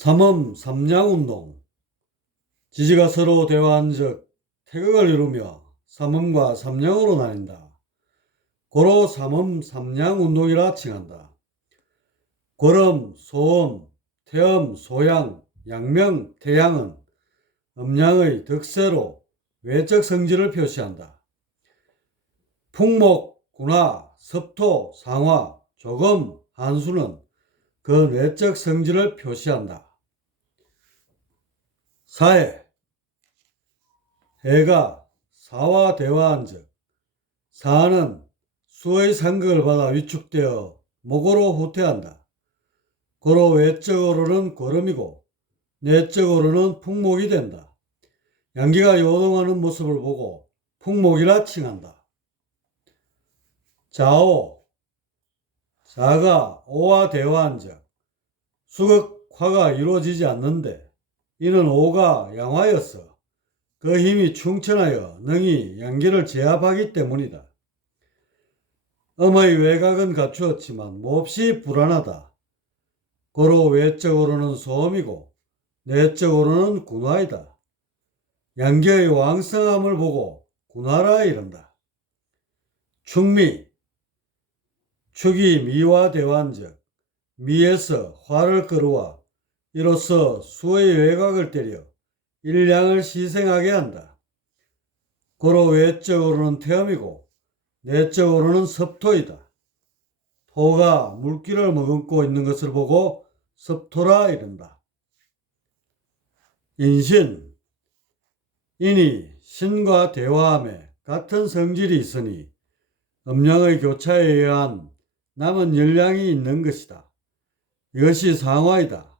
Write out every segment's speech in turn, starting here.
삼음 삼양운동. 지지가 서로 대화한 즉 태극을 이루며 삼음과 삼양으로 나뉜다. 고로 삼음 삼양운동이라 칭한다. 고름, 소음, 태음, 소양, 양명, 태양은 음양의 득세로 외적 성질을 표시한다. 풍목, 군화, 섭토, 상화, 조금, 한수는 그 내적 성질을 표시한다. 사해, 해가 사와 대화한 즉 사는 수의 상극을 받아 위축되어 목으로 후퇴한다. 고로 외적으로는 고름이고 내적으로는 풍목이 된다. 양기가 요동하는 모습을 보고 풍목이라 칭한다. 자오, 자가 오와 대화한 즉 수극화가 이루어지지 않는데 이는 오가 양화였어 그 힘이 충천하여 능히 양기를 제압하기 때문이다. 음의 외곽은 갖추었지만 몹시 불안하다. 고로 외적으로는 소음이고 내적으로는 군화이다. 양기의 왕성함을 보고 군화라 이른다. 축미, 축이 미와 대화한 즉 미에서 화를 끌어와 이로써 수의 외곽을 때려 일량을 희생하게 한다. 고로 외적으로는 태음이고 내적으로는 섭토이다. 토가 물기를 머금고 있는 것을 보고 섭토라 이른다. 인신, 인이 신과 대화함에 같은 성질이 있으니 음양의 교차에 의한 남은 열량이 있는 것이다. 이것이 상화이다.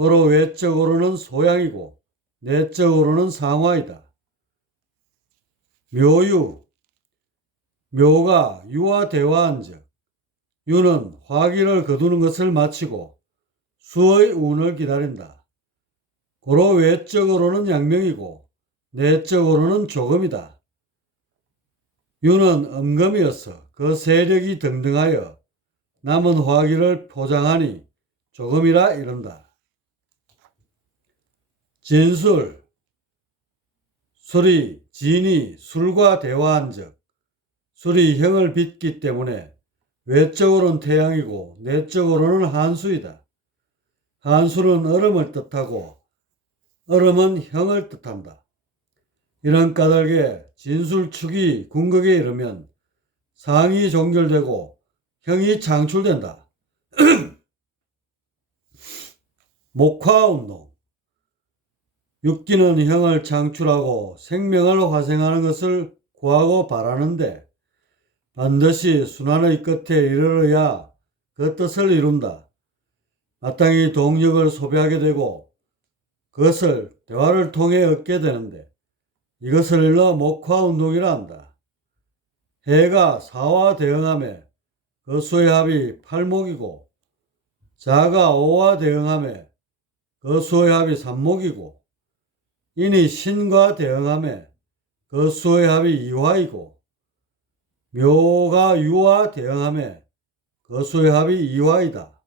고로 외적으로는 소양이고 내적으로는 상화이다. 묘유, 묘가 유와 대화한 즉 유는 화기를 거두는 것을 마치고 수의 운을 기다린다. 고로 외적으로는 양명이고 내적으로는 조금이다. 유는 음금이어서 그 세력이 등등하여 남은 화기를 포장하니 조금이라 이른다. 진술, 술이 진이 술과 대화한 즉 술이 형을 빚기 때문에 외적으로는 태양이고 내적으로는 한수이다. 한수는 얼음을 뜻하고 얼음은 형을 뜻한다. 이런 까닭에 진술축이 궁극에 이르면 상이 종결되고 형이 창출된다. 목화운동. 육기는 형을 창출하고 생명을 화생하는 것을 구하고 바라는데 반드시 순환의 끝에 이르러야 그 뜻을 이룬다. 마땅히 동력을 소비하게 되고 그것을 대화를 통해 얻게 되는데 이것을 일러 목화운동이라 한다. 해가 사와 대응함에 그 수의 합이 팔목이고 자가 오와 대응함에 그 수의 합이 삼목이고 인이 신과 대응함에 그 수의 합이 이화이고 묘가 유와 대응함에 그 수의 합이 이화이다.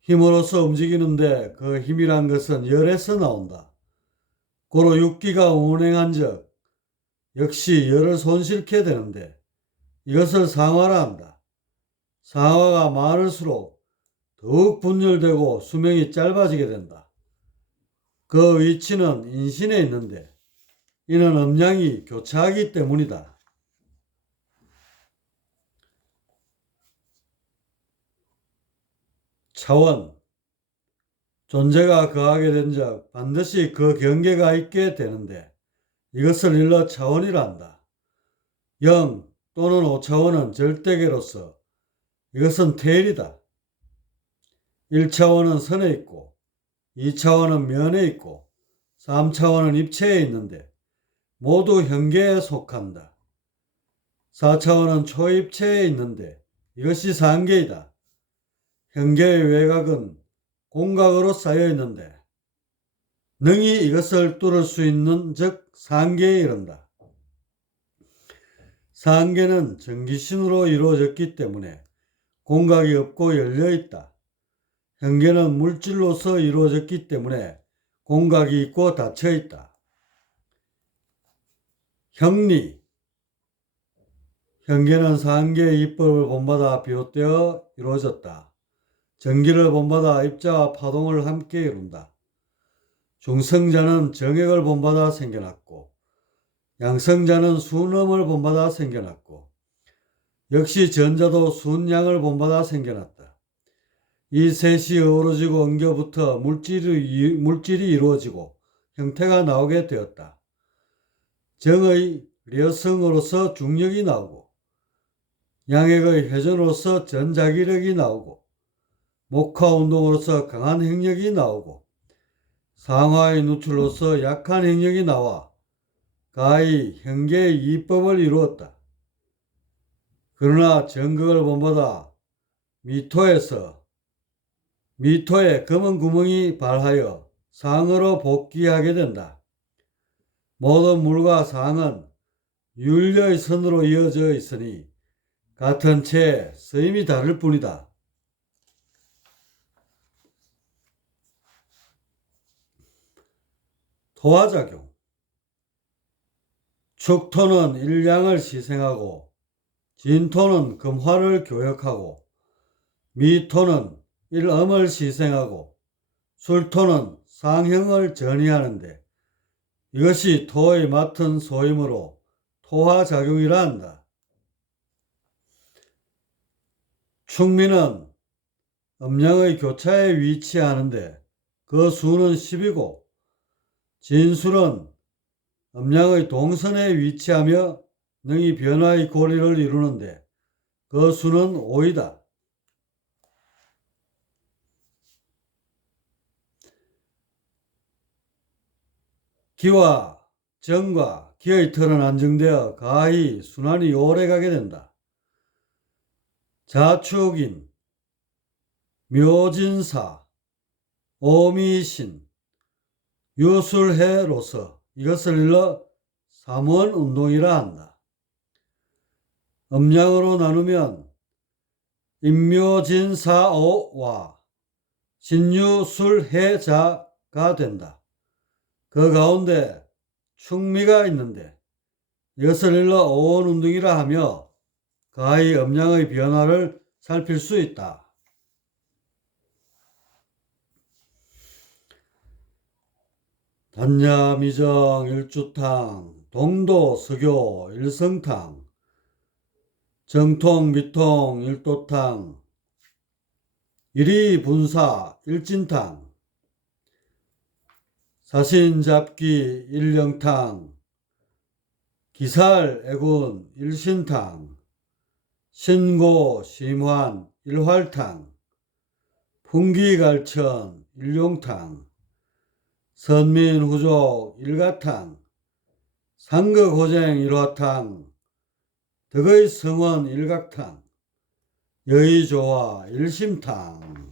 힘으로서 움직이는데 그 힘이란 것은 열에서 나온다. 고로 육기가 운행한 즉 역시 열을 손실케 되는데 이것을 상화라 한다. 상화가 많을수록 더욱 분열되고 수명이 짧아지게 된다. 그 위치는 인신에 있는데 이는 음양이 교차하기 때문이다. 차원, 존재가 거하게 된 적 반드시 그 경계가 있게 되는데 이것을 일러 차원이라 한다. 영 또는 오차원은 절대계로서 이것은 태일이다. 1차원은 선에 있고 2차원은 면에 있고 3차원은 입체에 있는데 모두 현계에 속한다. 4차원은 초입체에 있는데 이것이 상계이다. 현계의 외곽은 공각으로 쌓여 있는데 능히 이것을 뚫을 수 있는 즉 상계에 이른다. 상계는 전기신으로 이루어졌기 때문에 공각이 없고 열려 있다. 현계는 물질로서 이루어졌기 때문에 공각이 있고 닫혀 있다. 형리. 현계는 상계의 입법을 본받아 비롯되어 이루어졌다. 전기를 본받아 입자와 파동을 함께 이룬다. 중성자는 정액을 본받아 생겨났고 양성자는 순음을 본받아 생겨났고 역시 전자도 순양을 본받아 생겨났다. 이 셋이 어우러지고 엉겨붙어 물질이 이루어지고 형태가 나오게 되었다. 정의 려성으로서 중력이 나오고 양액의 회전으로서 전자기력이 나오고 목화운동으로서 강한 행력이 나오고 상하의 누출로서 약한 행력이 나와 가히 현계의 이법을 이루었다. 그러나 정극을 본받아 미토에 검은 구멍이 발하여 상으로 복귀하게 된다. 모든 물과 상은 윤려의 선으로 이어져 있으니 같은 채 쓰임이 다를 뿐이다. 토화작용. 축토는 일양을 시생하고 진토는 금화를 교역하고 미토는 일음을 시생하고 술토는 상형을 전이하는데 이것이 토의 맡은 소임으로 토화작용이라 한다. 충미는 음양의 교차에 위치하는데 그 수는 10이고 진술은 음양의 동선에 위치하며 능히 변화의 고리를 이루는데 그 수는 5이다. 기와 정과 기의 털은 안정되어 가히 순환이 오래가게 된다. 자축인, 묘진사, 오미신, 유술해로서 이것을 일러 삼원운동이라 한다. 음양으로 나누면 인묘진사오와 신유술해자가 된다. 그 가운데 충미가 있는데 이것을 일러 오원운동이라 하며 가히 음양의 변화를 살필 수 있다. 단야미정 일주탕, 동도 서교 일성탕, 정통 미통 일도탕, 일이분사 일진탕, 사신잡기 일령탕, 기살애군 일신탕, 신고 심환 일활탕, 풍기갈천 일용탕, 선민후족 일가탕, 상극호쟁 일화탕, 덕의 성원 일각탕, 여의조화 일심탕.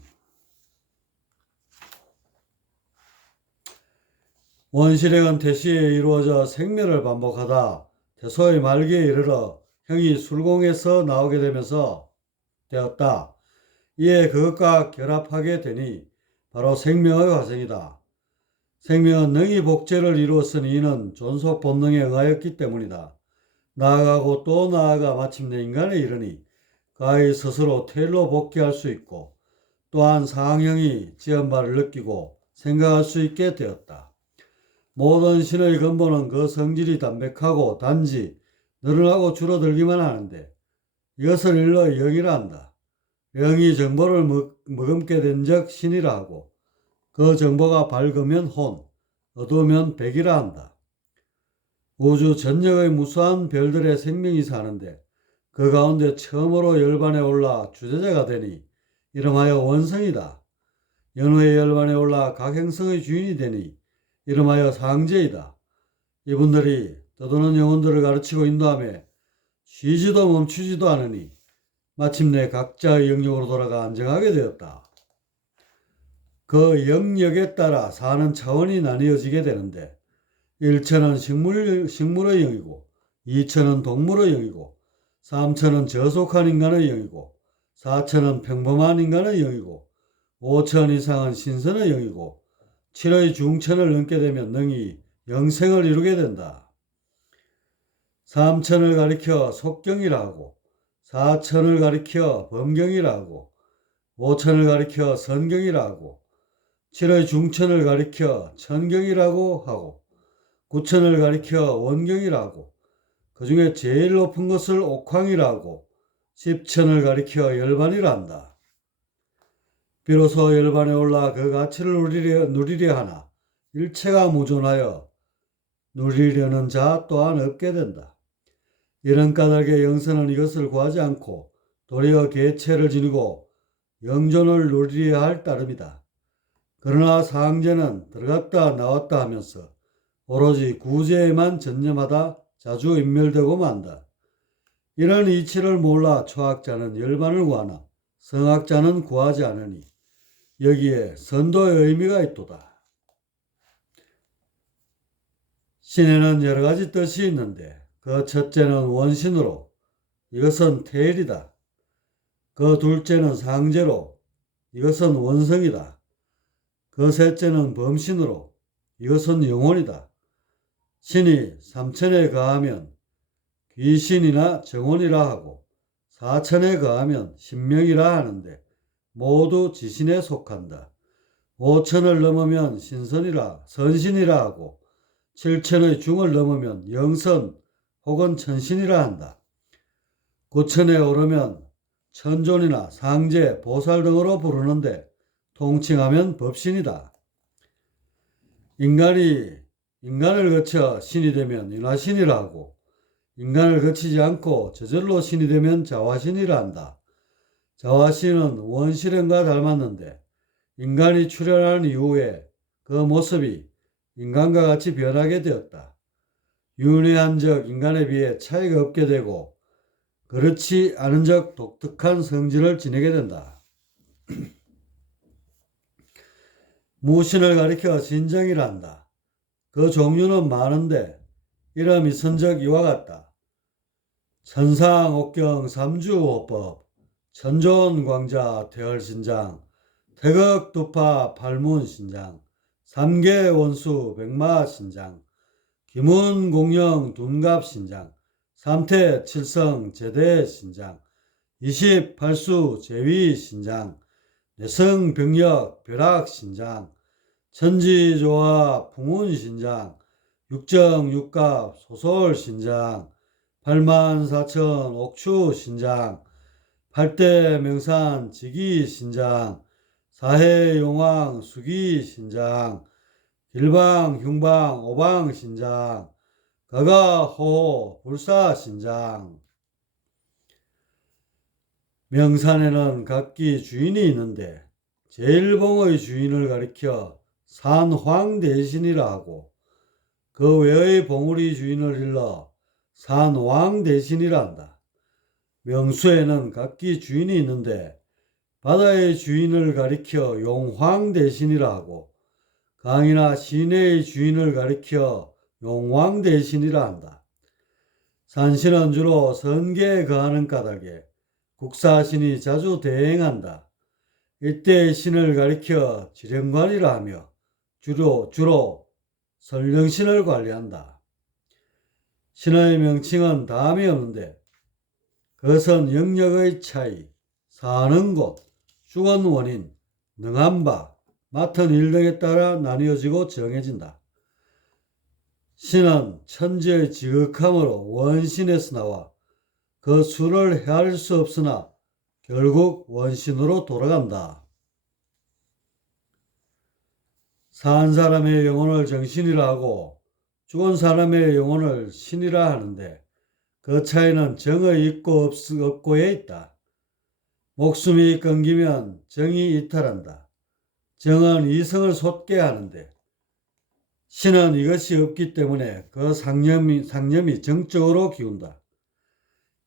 원시력은 태시에 이루어져 생멸을 반복하다 태소의 말기에 이르러 형이 술공에서 나오게 되면서 되었다. 이에 그것과 결합하게 되니 바로 생명의 화생이다. 생명은 능히 복제를 이루었으니 이는 존속 본능에 응하였기 때문이다. 나아가고 또 나아가 마침내 인간에 이르니 가히 스스로 태일로 복귀할 수 있고 또한 상형이 지은 바를 느끼고 생각할 수 있게 되었다. 모든 신의 근본은 그 성질이 담백하고 단지 늘어나고 줄어들기만 하는데 이것을 일러 영이라 한다. 영이 정보를 머금게 된 적 신이라 하고 그 정보가 밝으면 혼, 어두우면 백이라 한다. 우주 전역의 무수한 별들의 생명이 사는데 그 가운데 처음으로 열반에 올라 주제자가 되니 이름하여 원성이다. 연후의 열반에 올라 각 행성의 주인이 되니 이름하여 상제이다. 이분들이 떠도는 영혼들을 가르치고 인도하며 쉬지도 멈추지도 않으니 마침내 각자의 영역으로 돌아가 안정하게 되었다. 그 영역에 따라 사는 차원이 나뉘어지게 되는데 1천은 식물의 영이고 2천은 동물의 영이고 3천은 저속한 인간의 영이고 4천은 평범한 인간의 영이고 5천 이상은 신선의 영이고 7의 중천을 넘게 되면 능히 영생을 이루게 된다. 3천을 가리켜 속경이라 하고 4천을 가리켜 범경이라 하고 5천을 가리켜 선경이라 하고 7의 중천을 가리켜 천경이라고 하고 9천을 가리켜 원경이라 하고 그 중에 제일 높은 것을 옥황이라 하고 10천을 가리켜 열반이라 한다. 비로소 열반에 올라 그 가치를 누리려 하나 일체가 무존하여 누리려는 자 또한 없게 된다. 이런 까닭에 영선은 이것을 구하지 않고 도리어 개체를 지니고 영존을 누리려 할 따름이다. 그러나 상제는 들어갔다 나왔다 하면서 오로지 구제에만 전념하다 자주 인멸되고 만다. 이런 이치를 몰라 초학자는 열반을 구하나 성학자는 구하지 않으니 여기에 선도의 의미가 있도다. 신에는 여러 가지 뜻이 있는데 그 첫째는 원신으로 이것은 태일이다. 그 둘째는 상제로 이것은 원성이다. 그 셋째는 범신으로 이것은 영혼이다. 신이 삼천에 거하면 귀신이나 정혼이라 하고 사천에 거하면 신명이라 하는데 모두 지신에 속한다. 5천을 넘으면 선신이라 하고 7천의 중을 넘으면 영선 혹은 천신이라 한다. 9천에 오르면 천존이나 상제, 보살 등으로 부르는데 통칭하면 법신이다. 인간을 거쳐 신이 되면 인화신이라 하고 인간을 거치지 않고 저절로 신이 되면 자화신이라 한다. 자화신은 원시령과 닮았는데 인간이 출현한 이후에 그 모습이 인간과 같이 변하게 되었다. 윤회한 적 인간에 비해 차이가 없게 되고 그렇지 않은 적 독특한 성질을 지니게 된다. 무신을 가리켜 신정이라 한다. 그 종류는 많은데 이름이 선적 이와 같다. 천상 옥경 삼주호법, 천존 광자 퇴월신장, 태극 두파 팔문신장, 삼계 원수 백마신장, 기문 공영 둔갑신장, 삼태 칠성 제대신장, 28수 제위신장, 내성 병력 벼락신장, 천지조화 풍운신장, 육정 육갑 소솔신장, 84,000 옥추신장, 8대 명산 지기신장, 사해용왕 수기신장, 길방 흉방 오방신장, 가가호호 불사신장. 명산에는 각기 주인이 있는데 제일봉의 주인을 가리켜 산황대신이라 하고 그 외의 봉우리 주인을 일러 산왕대신이라 한다. 명수에는 각기 주인이 있는데 바다의 주인을 가리켜 용황대신이라 하고 강이나 시내의 주인을 가리켜 용왕대신이라 한다. 산신은 주로 선계에 거하는 까닭에 국사신이 자주 대행한다. 이때의 신을 가리켜 지령관이라 하며 주로 설령신을 관리한다. 신의 명칭은 다음이 없는데 그것은 영역의 차이, 사는 곳, 죽은 원인, 능한 바, 맡은 일 등에 따라 나뉘어지고 정해진다. 신은 천지의 지극함으로 원신에서 나와 그 수를 헤아릴 수 없으나 결국 원신으로 돌아간다. 산 사람의 영혼을 정신이라 하고 죽은 사람의 영혼을 신이라 하는데 그 차이는 정의 있고 없고에 있다. 목숨이 끊기면 정이 이탈한다. 정은 이성을 솟게 하는데 신은 이것이 없기 때문에 그 상념이 정적으로 기운다.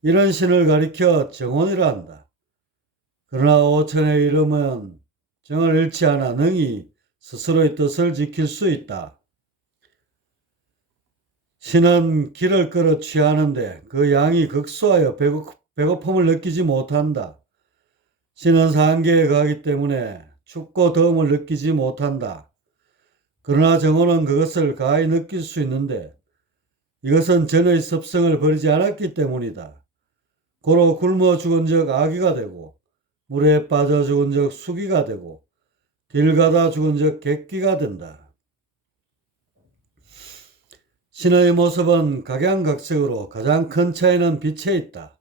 이런 신을 가리켜 정혼이라 한다. 그러나 오천에 이르면 정을 잃지 않아 능히 스스로의 뜻을 지킬 수 있다. 신은 기를 끌어 취하는데 그 양이 극소하여 배고픔을 느끼지 못한다. 신은 상계에 가기 때문에 춥고 더움을 느끼지 못한다. 그러나 정오는 그것을 가히 느낄 수 있는데 이것은 전의 습성을 버리지 않았기 때문이다. 고로 굶어 죽은 적 아기가 되고 물에 빠져 죽은 적 수기가 되고 길 가다 죽은 적 객기가 된다. 신의 모습은 각양각색으로 가장 큰 차이는 빛에 있다.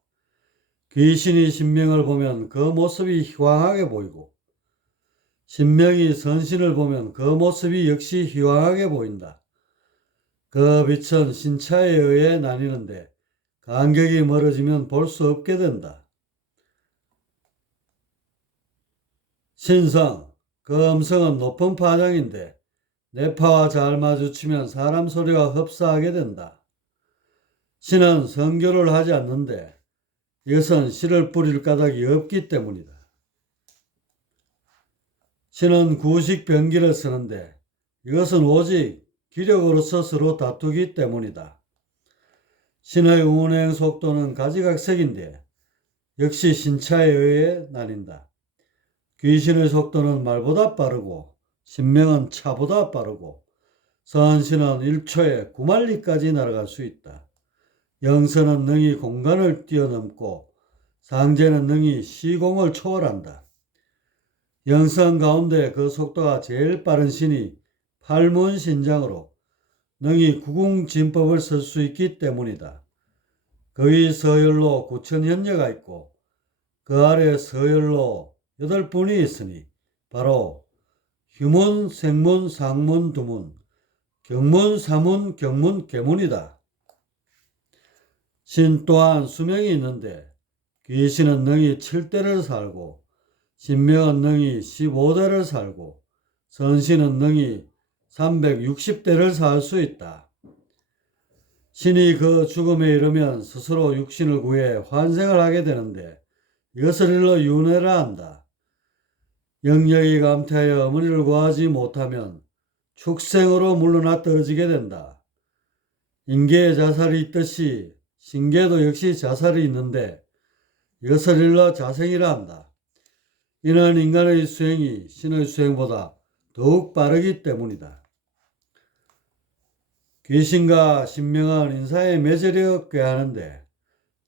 귀신이 신명을 보면 그 모습이 희왕하게 보이고 신명이 선신을 보면 그 모습이 역시 희왕하게 보인다. 그 빛은 신차에 의해 나뉘는데 간격이 멀어지면 볼 수 없게 된다. 신성, 그 음성은 높은 파장인데 뇌파와 잘 마주치면 사람 소리와 흡사하게 된다. 신은 성교를 하지 않는데 이것은 씨를 뿌릴 까닭이 없기 때문이다. 신은 구식 병기를 쓰는데 이것은 오직 기력으로서 서로 다투기 때문이다. 신의 운행 속도는 가지각색인데 역시 신차에 의해 나뉜다. 귀신의 속도는 말보다 빠르고 신명은 차보다 빠르고 선신은 1초에 9만리까지 날아갈 수 있다. 영선은 능히 공간을 뛰어넘고 상제는 능히 시공을 초월한다. 영선 가운데 그 속도가 제일 빠른 신이 팔문신장으로 능히 구궁진법을 쓸 수 있기 때문이다. 그의 서열로 구천현녀가 있고 그 아래 서열로 8분이 있으니 바로 휴문, 생문, 상문, 두문, 경문, 사문, 경문, 계문이다. 신 또한 수명이 있는데 귀신은 능히 7대를 살고 신명은 능히 15대를 살고 선신은 능히 360대를 살 수 있다. 신이 그 죽음에 이르면 스스로 육신을 구해 환생을 하게 되는데 이것을 일러 윤회라 한다. 영력이 감퇴하여 어머니를 구하지 못하면 축생으로 물러나 떨어지게 된다. 인계에 자살이 있듯이 신계도 역시 자살이 있는데 이것을 일러 자생이라 한다. 이는 인간의 수행이 신의 수행보다 더욱 빠르기 때문이다. 귀신과 신명은 인사에 매질이 없게 하는데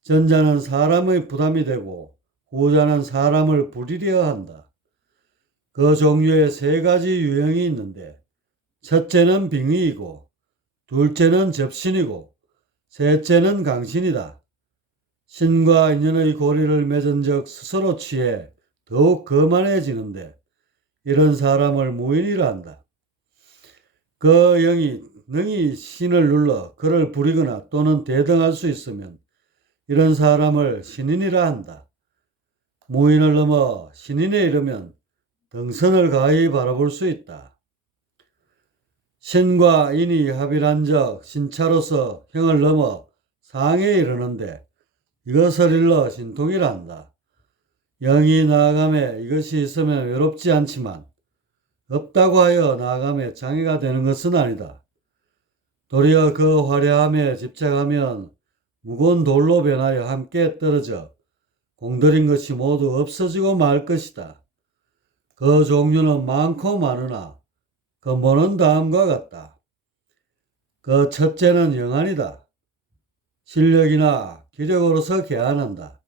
전자는 사람의 부담이 되고 후자는 사람을 부리려 한다. 그 종류에 3가지 유형이 있는데 첫째는 빙의이고 둘째는 접신이고 셋째는 강신이다. 신과 인연의 고리를 맺은 적 스스로 취해 더욱 거만해지는데 이런 사람을 무인이라 한다. 그 영이 능히 신을 눌러 그를 부리거나 또는 대등할 수 있으면 이런 사람을 신인이라 한다. 무인을 넘어 신인에 이르면 등선을 가히 바라볼 수 있다. 신과 인이 합일한 적 신차로서 형을 넘어 상에 이르는데 이것을 일러 신통이라 한다. 영이 나아감에 이것이 있으면 외롭지 않지만 없다고 하여 나아감에 장애가 되는 것은 아니다. 도리어 그 화려함에 집착하면 무거운 돌로 변하여 함께 떨어져 공들인 것이 모두 없어지고 말 것이다. 그 종류는 많고 많으나 근본은 다음과 같다. 그 첫째는 영안이다. 실력이나 기력으로서 개안한다.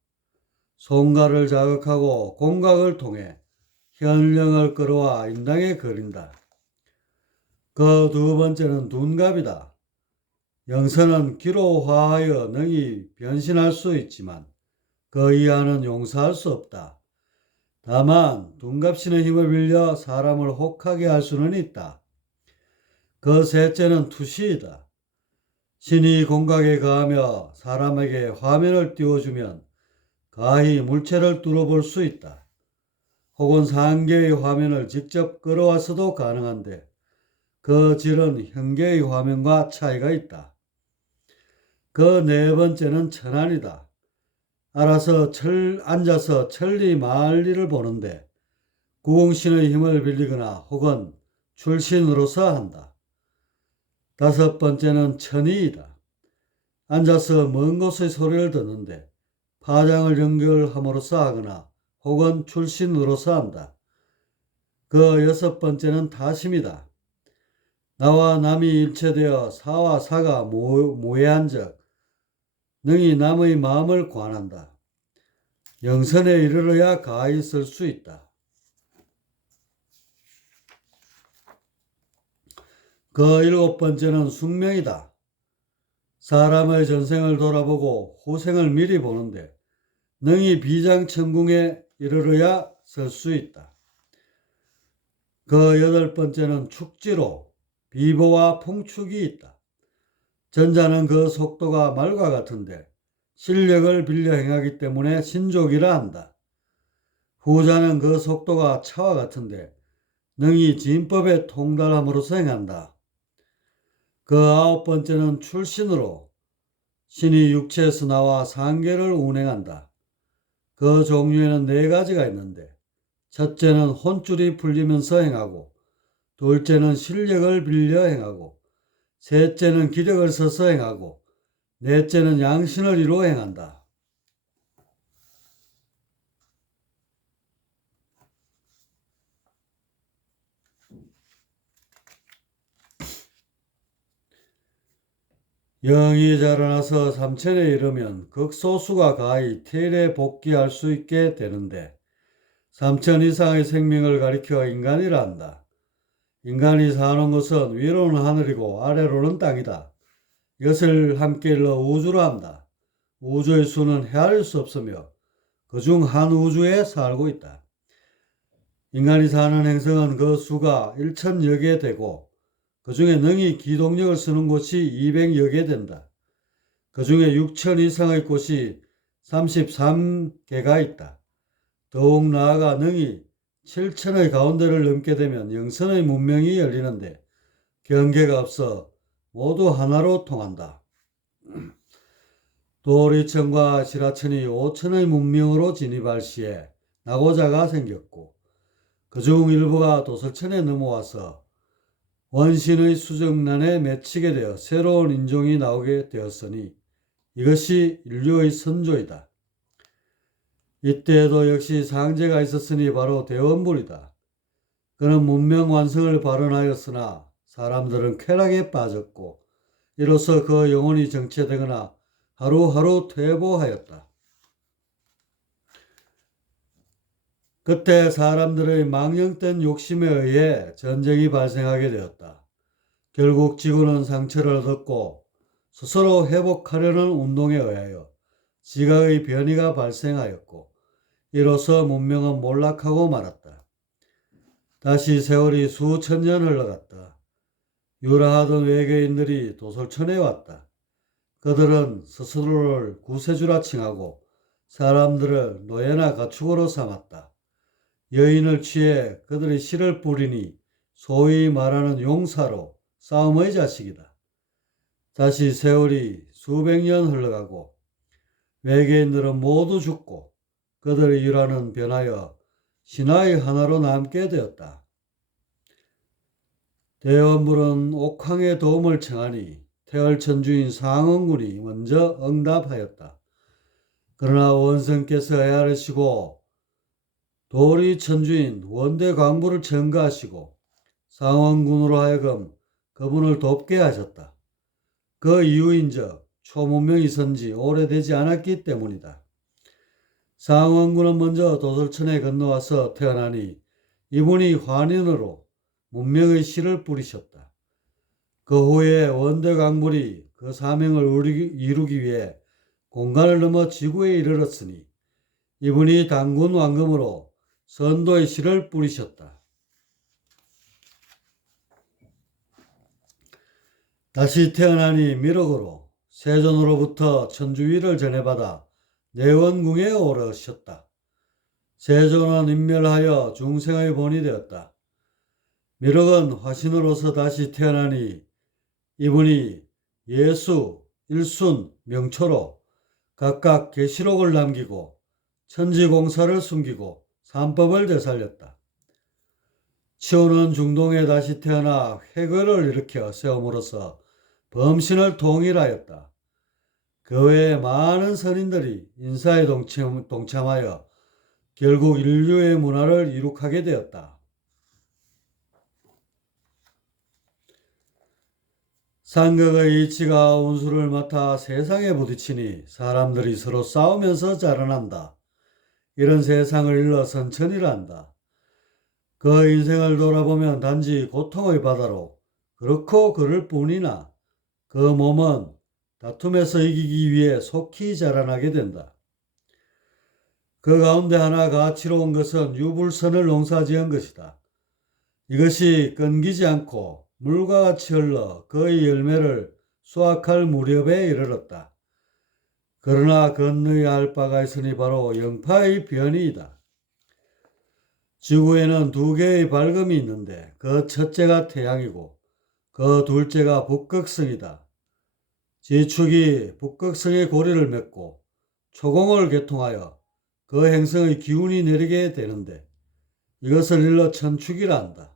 손가를 자극하고 공각을 통해 현령을 끌어와 인당에 그린다. 그 2번째는 둔갑이다. 영선은 기로 화하여 능히 변신할 수 있지만 그 이하는 용서할 수 없다. 다만 둔갑신의 힘을 빌려 사람을 혹하게 할 수는 있다. 그 셋째는 투시이다. 신이 공각에 거하며 사람에게 화면을 띄워주면 가히 물체를 뚫어볼 수 있다. 혹은 상계의 화면을 직접 끌어와서도 가능한데 그 질은 현계의 화면과 차이가 있다. 그 4번째는 천안이다. 앉아서 천리 만리를 보는데 구공신의 힘을 빌리거나 혹은 출신으로서 한다. 5번째는 천이이다. 앉아서 먼 곳의 소리를 듣는데 파장을 연결함으로써 하거나 혹은 출신으로서 한다. 그 여섯 번째는 타심이다. 나와 남이 일체되어 사와 사가 모해한 적 능히 남의 마음을 관한다. 영선에 이르러야 가히 쓸 수 있다. 그 일곱 번째는 숙명이다. 사람의 전생을 돌아보고 후생을 미리 보는데 능히 비장천궁에 이르러야 설 수 있다. 그 여덟 번째는 축지로 비보와 풍축이 있다. 전자는 그 속도가 말과 같은데 실력을 빌려 행하기 때문에 신족이라 한다. 후자는 그 속도가 차와 같은데 능히 진법에 통달함으로써 행한다. 그 아홉 번째는 출신으로 신이 육체에서 나와 상계를 운행한다. 그 종류에는 네 가지가 있는데 첫째는 혼줄이 풀리면서 행하고 둘째는 실력을 빌려 행하고 셋째는 기력을 써서 행하고 넷째는 양신을 이루어 행한다. 영이 자라나서 삼천에 이르면 극소수가 가히 태일에 복귀할 수 있게 되는데 삼천 이상의 생명을 가리켜 인간이라 한다. 인간이 사는 것은 위로는 하늘이고 아래로는 땅이다. 이것을 함께 일러 우주라 한다. 우주의 수는 헤아릴 수 없으며 그중 한 우주에 살고 있다. 인간이 사는 행성은 그 수가 1천여 개 되고 그 중에 능히 기동력을 쓰는 곳이 200여 개 된다. 그 중에 6천 이상의 곳이 33개가 있다. 더욱 나아가 능히 7천의 가운데를 넘게 되면 영선의 문명이 열리는데 경계가 없어 모두 하나로 통한다. 도리천과 지라천이 5천의 문명으로 진입할 시에 나고자가 생겼고 그중 일부가 도설천에 넘어와서 원신의 수정란에 맺히게 되어 새로운 인종이 나오게 되었으니 이것이 인류의 선조이다. 이때에도 역시 상제가 있었으니 바로 대원불이다. 그는 문명 완성을 발언하였으나 사람들은 쾌락에 빠졌고 이로써 그 영혼이 정체되거나 하루하루 퇴보하였다. 그때 사람들의 망령된 욕심에 의해 전쟁이 발생하게 되었다. 결국 지구는 상처를 얻었고 스스로 회복하려는 운동에 의하여 지각의 변이가 발생하였고 이로써 문명은 몰락하고 말았다. 다시 세월이 수천 년 흘러갔다. 유라하던 외계인들이 도솔천에 왔다. 그들은 스스로를 구세주라 칭하고 사람들을 노예나 가축으로 삼았다. 여인을 취해 그들의 씨를 뿌리니 소위 말하는 용사로 싸움의 자식이다. 다시 세월이 수백 년 흘러가고 외계인들은 모두 죽고 그들의 일화는 변하여 신화의 하나로 남게 되었다. 대원불은 옥황의 도움을 청하니 태월천주인 상원군이 먼저 응답하였다. 그러나 원성께서 헤아르시고 도리천주인 원대광부를 청가하시고 상원군으로 하여금 그분을 돕게 하셨다. 그 이유인즉 초문명이 선 지 오래되지 않았기 때문이다. 상원군은 먼저 도솔천에 건너와서 태어나니 이분이 환인으로 문명의 씨를 뿌리셨다. 그 후에 원대광불이 그 사명을 이루기 위해 공간을 넘어 지구에 이르렀으니 이분이 당군 왕금으로 선도의 씨를 뿌리셨다. 다시 태어나니 미륵으로 세존으로부터 천주위를 전해받아 내원궁에 오르셨다. 세존은 인멸하여 중생의 본이 되었다. 미륵은 화신으로서 다시 태어나니 이분이 예수, 일순, 명초로 각각 계시록을 남기고 천지공사를 숨기고 삼법을 되살렸다. 치오는 중동에 다시 태어나 회거를 일으켜 세움으로써 범신을 통일하였다. 그 외에 많은 선인들이 인사에 동참하여 결국 인류의 문화를 이룩하게 되었다. 상극의 이치가 운수를 맡아 세상에 부딪히니 사람들이 서로 싸우면서 자라난다. 이런 세상을 일러 선천이라 한다. 그 인생을 돌아보면 단지 고통의 바다로 그렇고 그럴 뿐이나 그 몸은 다툼에서 이기기 위해 속히 자라나게 된다. 그 가운데 하나 가치로운 것은 유불선을 농사지은 것이다. 이것이 끊기지 않고 물과 같이 흘러 그의 열매를 수확할 무렵에 이르렀다. 그러나 건너야 할 바가 있으니 바로 영파의 변이이다. 지구에는 두 개의 밝음이 있는데 그 첫째가 태양이고 그 둘째가 북극성이다. 지축이 북극성의 고리를 맺고 초공을 개통하여 그 행성의 기운이 내리게 되는데 이것을 일러 천축이라 한다.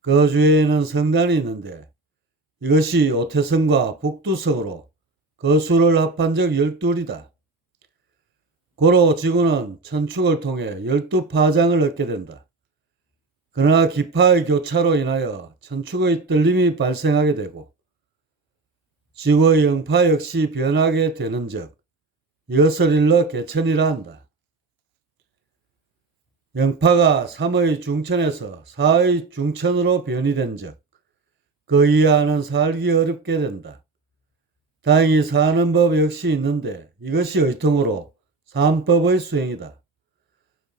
그 주위에는 성단이 있는데 이것이 오태성과 북두성으로 그 수를 합한 적 12이다. 고로 지구는 천축을 통해 12파장을 얻게 된다. 그러나 기파의 교차로 인하여 천축의 떨림이 발생하게 되고 지구의 영파 역시 변하게 되는 즉 이것을 일러 개천이라 한다. 영파가 3의 중천에서 4의 중천으로 변이된 즉 그 이하는 살기 어렵게 된다. 다행히 사는 법 역시 있는데 이것이 의통으로 삼법의 수행이다.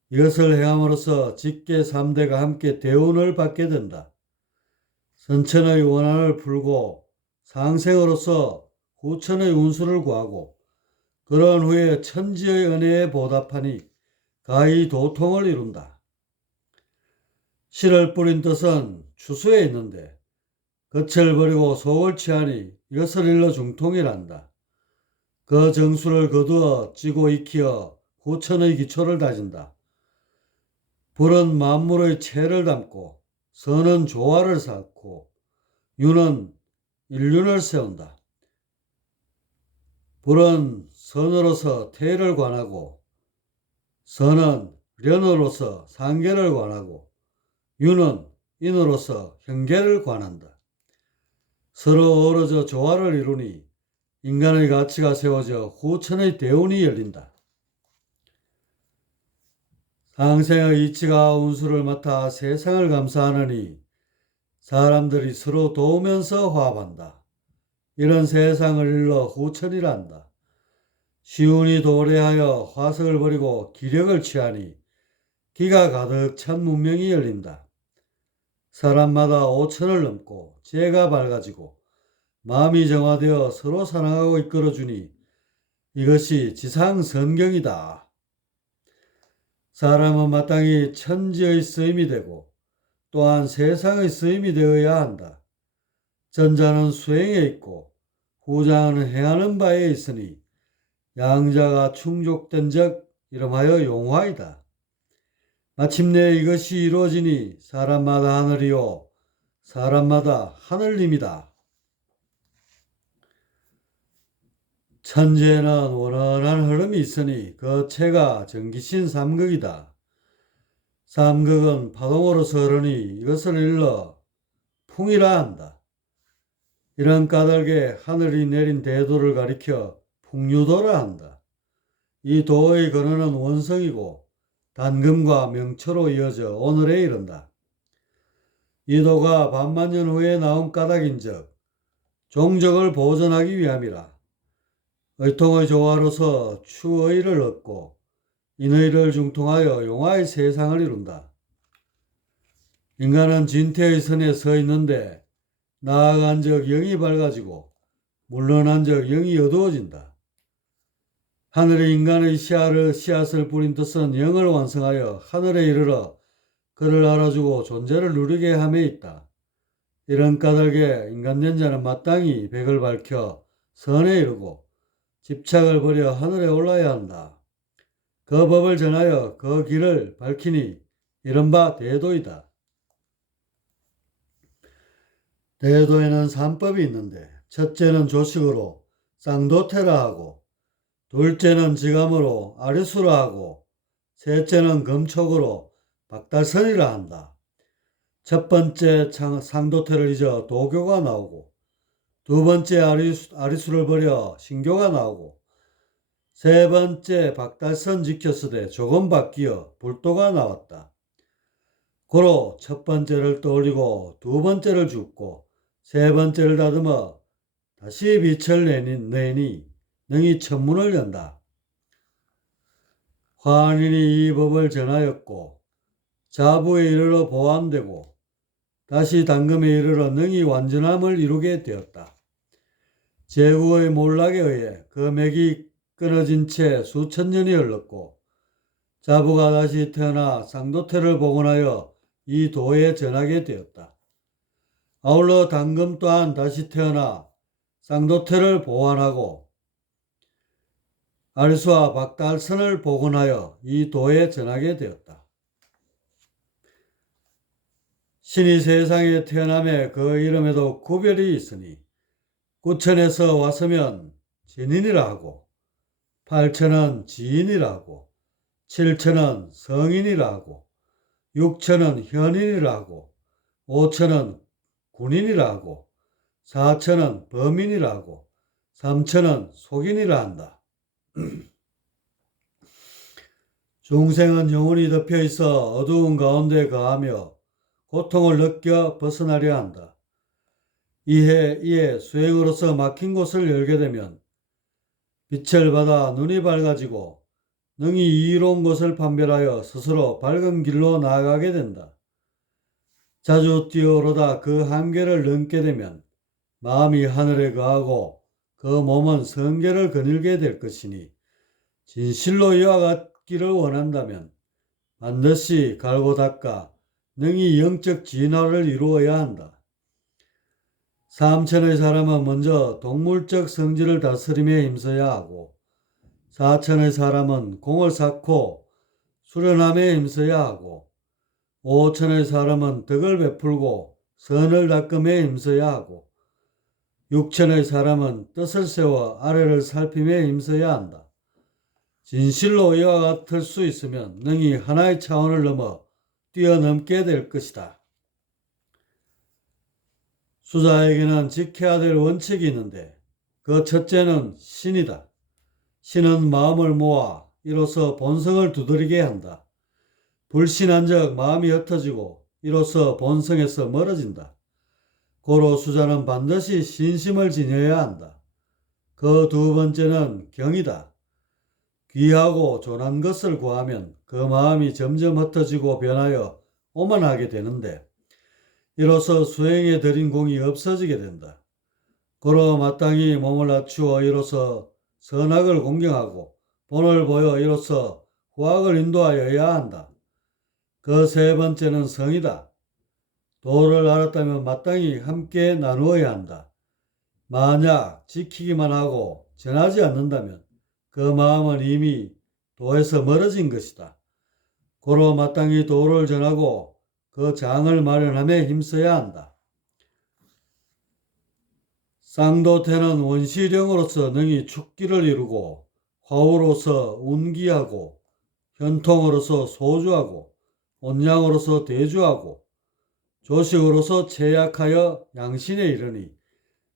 이것을 행함으로써 직계 3대가 함께 대운을 받게 된다. 선천의 원한을 풀고 상생으로서 후천의 운수를 구하고 그런 후에 천지의 은혜에 보답하니 가히 도통을 이룬다. 실을 뿌린 뜻은 추수에 있는데 겉을 버리고 속을 취하니 이것을 일러 중통이란다. 그 정수를 거두어 찌고 익히어 후천의 기초를 다진다. 불은 만물의 체를 담고 선은 조화를 쌓고 유는 일륜을 세운다. 불은 선으로서 태를 관하고 선은 련으로서 상계를 관하고 유는 인으로서 형계를 관한다. 서로 어우러져 조화를 이루니 인간의 가치가 세워져 후천의 대운이 열린다. 상생의 이치가 운수를 맡아 세상을 감사하느니 사람들이 서로 도우면서 화합한다. 이런 세상을 일러 후천이라 한다. 시운이 도래하여 화석을 버리고 기력을 취하니 기가 가득 찬 문명이 열린다. 사람마다 5천을 넘고 재가 밝아지고 마음이 정화되어 서로 사랑하고 이끌어주니 이것이 지상선경이다. 사람은 마땅히 천지의 쓰임이 되고 또한 세상의 쓰임이 되어야 한다. 전자는 수행에 있고 후자는 행하는 바에 있으니 양자가 충족된 적 이름하여 용화이다. 마침내 이것이 이루어지니 사람마다 하늘이요 사람마다 하늘님이다. 천지에는 원활한 흐름이 있으니 그 체가 전기신 삼극이다. 삼극은 파동으로서 흐르니 이것을 일러 풍이라 한다. 이런 까닭에 하늘이 내린 대도를 가리켜 풍류도라 한다. 이 도의 근원은 원성이고 단금과 명초로 이어져 오늘에 이른다. 이 도가 반만년 후에 나온 까닭인즉 종적을 보존하기 위함이라. 의통의 조화로서 추의를 얻고 인의를 중통하여 용화의 세상을 이룬다. 인간은 진태의 선에 서 있는데 나아간 적 영이 밝아지고 물러난 적 영이 어두워진다. 하늘이 인간의 씨앗을 뿌린 뜻은 영을 완성하여 하늘에 이르러 그를 알아주고 존재를 누리게 함에 있다. 이런 까닭에 인간연자는 마땅히 백을 밝혀 선에 이르고 집착을 버려 하늘에 올라야 한다. 그 법을 전하여 그 길을 밝히니 이른바 대도이다. 대도에는 삼법이 있는데 첫째는 조식으로 쌍도태라 하고 둘째는 지감으로 아리수라 하고 셋째는 금촉으로 박달선이라 한다. 첫 번째 상도태를 잊어 도교가 나오고 두 번째 아리수를 버려 신교가 나오고 세 번째 박달선 지켰으되 조금 바뀌어 불도가 나왔다. 고로 첫 번째를 떠올리고 두 번째를 줍고 세 번째를 다듬어 다시 빛을 내니 능히 천문을 연다. 화환인이 이 법을 전하였고 자부에 이르러 보완되고 다시 당금에 이르러 능히 완전함을 이루게 되었다. 제국의 몰락에 의해 그 맥이 끊어진 채 수천 년이 흘렀고 자부가 다시 태어나 쌍도태를 복원하여 이 도에 전하게 되었다. 아울러 당금 또한 다시 태어나 쌍도태를 보완하고 아리수와 박달선을 복원하여 이 도에 전하게 되었다. 신이 세상에 태어남에 그 이름에도 구별이 있으니 구천에서 왔으면 진인이라 하고 8천은 지인이라 하고 7천은 성인이라 하고 6천은 현인이라 하고 5천은 군인이라 하고 4천은 범인이라 하고 3천은 속인이라 한다. 중생은 영혼이 덮여 있어 어두운 가운데 거하며 고통을 느껴 벗어나려 한다. 이에 수행으로서 막힌 곳을 열게 되면 빛을 받아 눈이 밝아지고 능히 이로운 것을 판별하여 스스로 밝은 길로 나아가게 된다. 자주 뛰어오르다 그 한계를 넘게 되면 마음이 하늘에 거하고 그 몸은 성계를 거닐게 될 것이니 진실로 이와 같기를 원한다면 반드시 갈고 닦아 능히 영적 진화를 이루어야 한다. 삼천의 사람은 먼저 동물적 성질을 다스림에 힘써야 하고 사천의 사람은 공을 쌓고 수련함에 힘써야 하고 오천의 사람은 덕을 베풀고 선을 닦음에 힘써야 하고 육천의 사람은 뜻을 세워 아래를 살핌에 힘써야 한다. 진실로 이와 같을 수 있으면 능히 하나의 차원을 넘어 뛰어넘게 될 것이다. 수자에게는 지켜야 될 원칙이 있는데 그 첫째는 신이다. 신은 마음을 모아 이로써 본성을 두드리게 한다. 불신한 적 마음이 흩어지고 이로써 본성에서 멀어진다. 고로 수자는 반드시 신심을 지녀야 한다. 그 두 번째는 경이다. 귀하고 존한 것을 구하면 그 마음이 점점 흩어지고 변하여 오만하게 되는데 이로써 수행에 들인 공이 없어지게 된다. 고로 마땅히 몸을 낮추어 이로써 선악을 공경하고 본을 보여 이로써 후악을 인도하여야 한다. 그 세 번째는 성이다. 도를 알았다면 마땅히 함께 나누어야 한다. 만약 지키기만 하고 전하지 않는다면 그 마음은 이미 도에서 멀어진 것이다. 고로 마땅히 도를 전하고 그 장을 마련함에 힘써야 한다. 쌍도태는 원시령으로서 능히 축기를 이루고 화우로서 운기하고 현통으로서 소주하고 온양으로서 대주하고 조식으로서 채약하여 양신에 이르니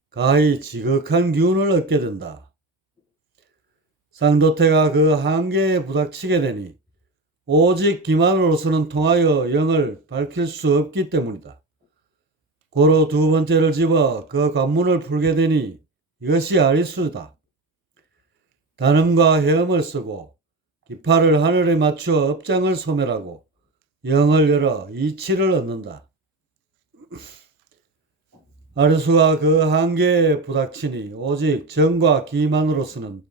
가히 지극한 기운을 얻게 된다. 쌍도태가 그 한계에 부닥치게 되니 오직 기만으로서는 통하여 영을 밝힐 수 없기 때문이다. 고로 두 번째를 집어 그 관문을 풀게 되니 이것이 아리수다. 단음과 헤엄을 쓰고 기파를 하늘에 맞추어 업장을 소멸하고 영을 열어 이치를 얻는다. 아리수가 그 한계에 부닥치니 오직 정과 기만으로서는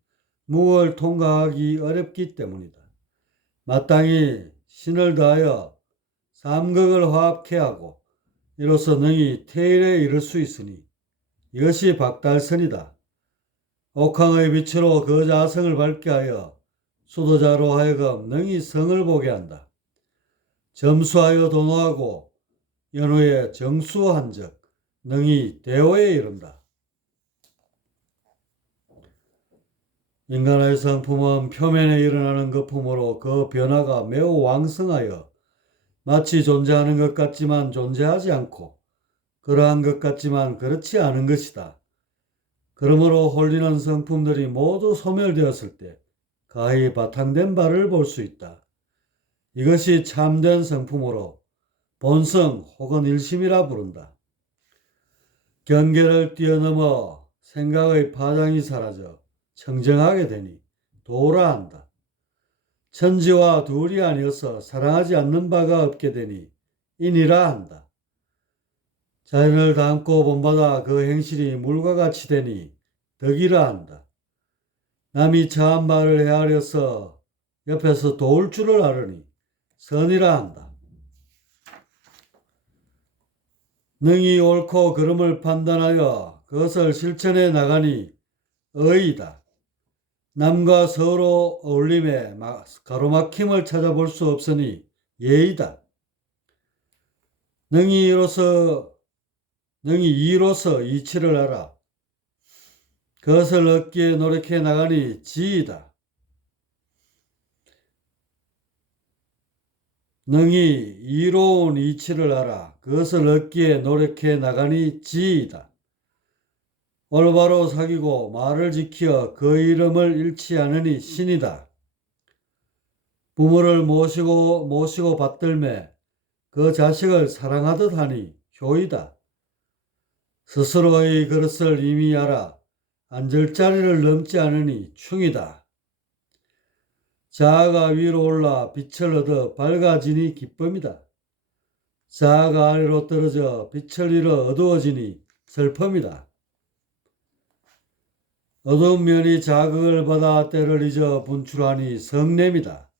무엇을 통과하기 어렵기 때문이다. 마땅히 신을 다하여 삼극을 화합케 하고 이로써 능히 태일에 이를 수 있으니 이것이 박달선이다. 옥황의 빛으로 그 자성을 밝게 하여 수도자로 하여금 능히 성을 보게 한다. 점수하여 도노하고 연후에 정수한 적 능히 대오에 이른다. 인간의 성품은 표면에 일어나는 거품으로 그 변화가 매우 왕성하여 마치 존재하는 것 같지만 존재하지 않고 그러한 것 같지만 그렇지 않은 것이다. 그러므로 홀리는 성품들이 모두 소멸되었을 때 가히 바탕된 바를 볼 수 있다. 이것이 참된 성품으로 본성 혹은 일심이라 부른다. 경계를 뛰어넘어 생각의 파장이 사라져 청정하게 되니 도라 한다. 천지와 둘이 아니어서 사랑하지 않는 바가 없게 되니 인이라 한다. 자연을 담고 본받아 그 행실이 물과 같이 되니 덕이라 한다. 남이 처한 말을 헤아려서 옆에서 도울 줄을 아르니 선이라 한다. 능히 옳고 그름을 판단하여 그것을 실천해 나가니 의이다. 남과 서로 어울림에 가로막힘을 찾아볼 수 없으니 예의다. 능히 이로서 이치를 알아. 그것을 얻기에 노력해 나가니 지이다. 능히 이로운 이치를 알아. 그것을 얻기에 노력해 나가니 지이다. 올바로 사귀고 말을 지켜 그 이름을 잃지 않으니 신이다. 부모를 모시고 받들매 그 자식을 사랑하듯 하니 효이다. 스스로의 그릇을 이미 알아 앉을 자리를 넘지 않으니 충이다. 자아가 위로 올라 빛을 얻어 밝아지니 기쁨이다. 자아가 아래로 떨어져 빛을 잃어 어두워지니 슬픔이다. 어두운 면이 자극을 받아 때를 잊어 분출하니 성냄이다.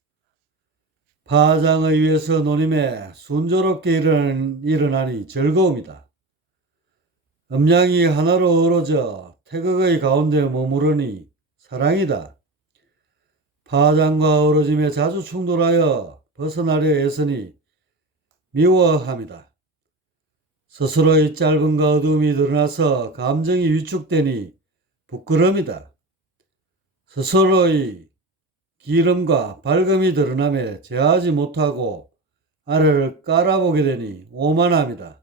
파장의 위에서 노님에 순조롭게 일어나니 즐거움이다. 음양이 하나로 어우러져 태극의 가운데 머무르니 사랑이다. 파장과 어우러짐에 자주 충돌하여 벗어나려 애쓰니 미워함이다. 스스로의 짧음과 어두움이 드러나서 감정이 위축되니 부끄러움이다. 스스로의 기름과 밝음이 드러남에 제하지 못하고 아래를 깔아보게 되니 오만함이다.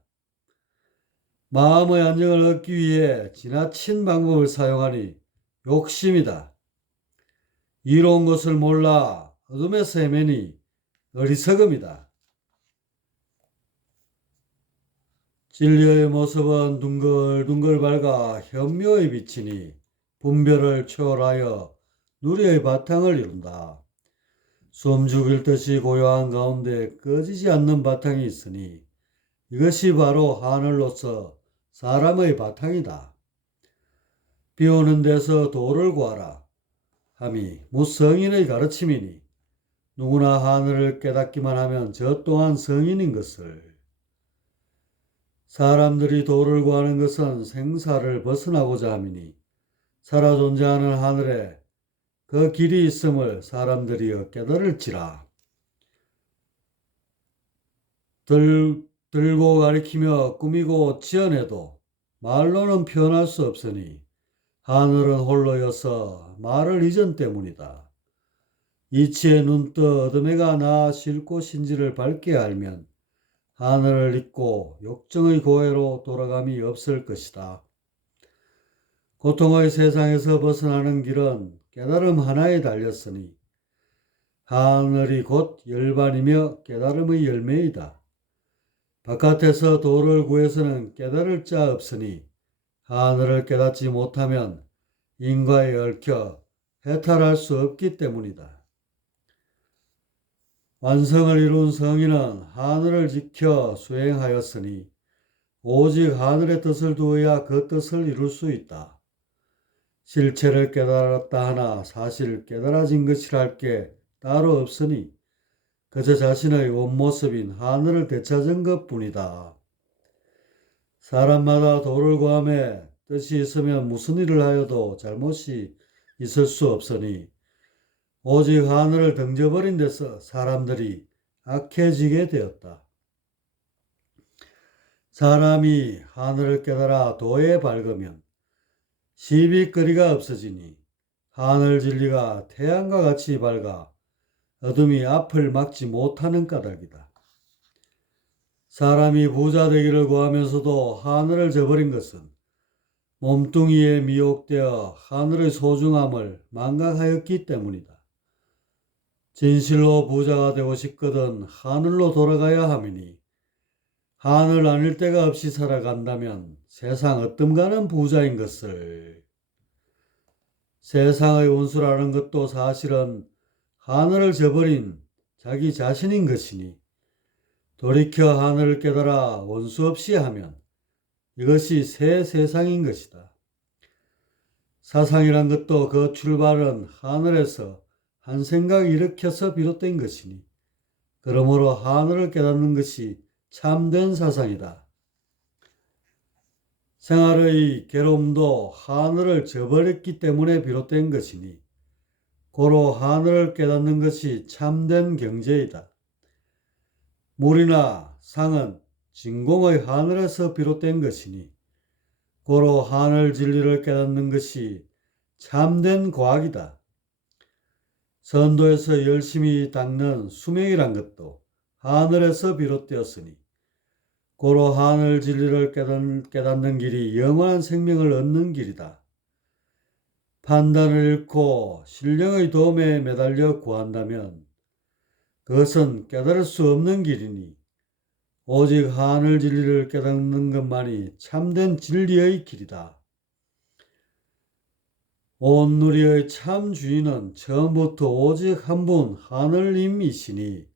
마음의 안정을 얻기 위해 지나친 방법을 사용하니 욕심이다. 이로운 것을 몰라 어둠에서 헤매니 어리석음이다. 진리의 모습은 둥글둥글 밝아 현묘히 비치니 분별을 초월하여 누리의 바탕을 이룬다. 숨 죽일 듯이 고요한 가운데 꺼지지 않는 바탕이 있으니 이것이 바로 하늘로서 사람의 바탕이다. 비오는 데서 도를 구하라 함이 무성인의 가르침이니 누구나 하늘을 깨닫기만 하면 저 또한 성인인 것을. 사람들이 도를 구하는 것은 생사를 벗어나고자 함이니 살아 존재하는 하늘에 그 길이 있음을 사람들이 깨달을지라. 들고 가리키며 꾸미고 지어내도 말로는 표현할 수 없으니 하늘은 홀로여서 말을 이전 때문이다. 이치에 눈떠 어둠에가 나 싣고 신지를 밝게 알면 하늘을 잊고 욕정의 고해로 돌아감이 없을 것이다. 고통의 세상에서 벗어나는 길은 깨달음 하나에 달렸으니 하늘이 곧 열반이며 깨달음의 열매이다. 바깥에서 도를 구해서는 깨달을 자 없으니 하늘을 깨닫지 못하면 인과에 얽혀 해탈할 수 없기 때문이다. 완성을 이룬 성인은 하늘을 지켜 수행하였으니 오직 하늘의 뜻을 두어야 그 뜻을 이룰 수 있다. 실체를 깨달았다 하나 사실 깨달아진 것이랄 게 따로 없으니 그저 자신의 원모습인 하늘을 되찾은 것뿐이다. 사람마다 도를 구함에 뜻이 있으면 무슨 일을 하여도 잘못이 있을 수 없으니 오직 하늘을 던져버린 데서 사람들이 악해지게 되었다. 사람이 하늘을 깨달아 도에 밝으면 시비거리가 없어지니 하늘 진리가 태양과 같이 밝아 어둠이 앞을 막지 못하는 까닭이다. 사람이 부자 되기를 구하면서도 하늘을 저버린 것은 몸뚱이에 미혹되어 하늘의 소중함을 망각하였기 때문이다. 진실로 부자가 되고 싶거든 하늘로 돌아가야 함이니 하늘 아닐 데가 없이 살아간다면 세상 어뜸가는 부자인 것을. 세상의 원수라는 것도 사실은 하늘을 저버린 자기 자신인 것이니 돌이켜 하늘을 깨달아 원수 없이 하면 이것이 새 세상인 것이다. 사상이란 것도 그 출발은 하늘에서 한 생각 일으켜서 비롯된 것이니 그러므로 하늘을 깨닫는 것이 참된 사상이다. 생활의 괴로움도 하늘을 저버렸기 때문에 비롯된 것이니 고로 하늘을 깨닫는 것이 참된 경제이다. 물이나 상은 진공의 하늘에서 비롯된 것이니 고로 하늘 진리를 깨닫는 것이 참된 과학이다. 선도에서 열심히 닦는 수명이란 것도 하늘에서 비롯되었으니 고로 하늘 진리를 깨닫는 길이 영원한 생명을 얻는 길이다. 판단을 잃고 신령의 도움에 매달려 구한다면 그것은 깨달을 수 없는 길이니 오직 하늘 진리를 깨닫는 것만이 참된 진리의 길이다. 온 누리의 참 주인은 처음부터 오직 한 분 하늘님이시니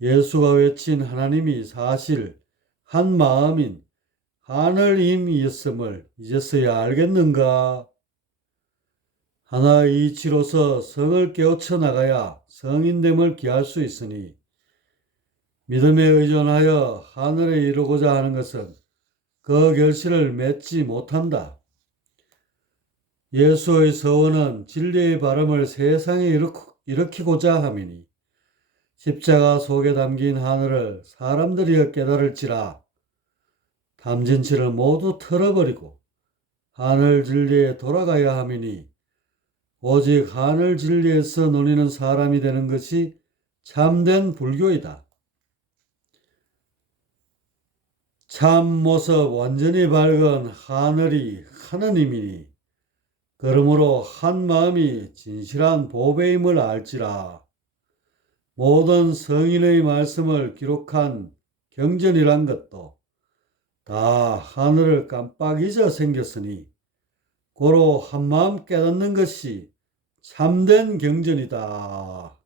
예수가 외친 하나님이 사실 한 마음인 하늘임이었음을 이제서야 알겠는가? 하나의 이치로서 성을 깨우쳐 나가야 성인됨을 기할 수 있으니 믿음에 의존하여 하늘에 이르고자 하는 것은 그 결실을 맺지 못한다. 예수의 서원은 진리의 바람을 세상에 일으키고자 함이니 십자가 속에 담긴 하늘을 사람들이 깨달을지라 담진치를 모두 털어버리고 하늘 진리에 돌아가야 함이니 오직 하늘 진리에서 논의는 사람이 되는 것이 참된 불교이다. 참 모습 완전히 밝은 하늘이 하느님이니 그러므로 한 마음이 진실한 보배임을 알지라. 모든 성인의 말씀을 기록한 경전이란 것도 다 하늘을 깜빡 잊어 생겼으니 고로 한마음 깨닫는 것이 참된 경전이다.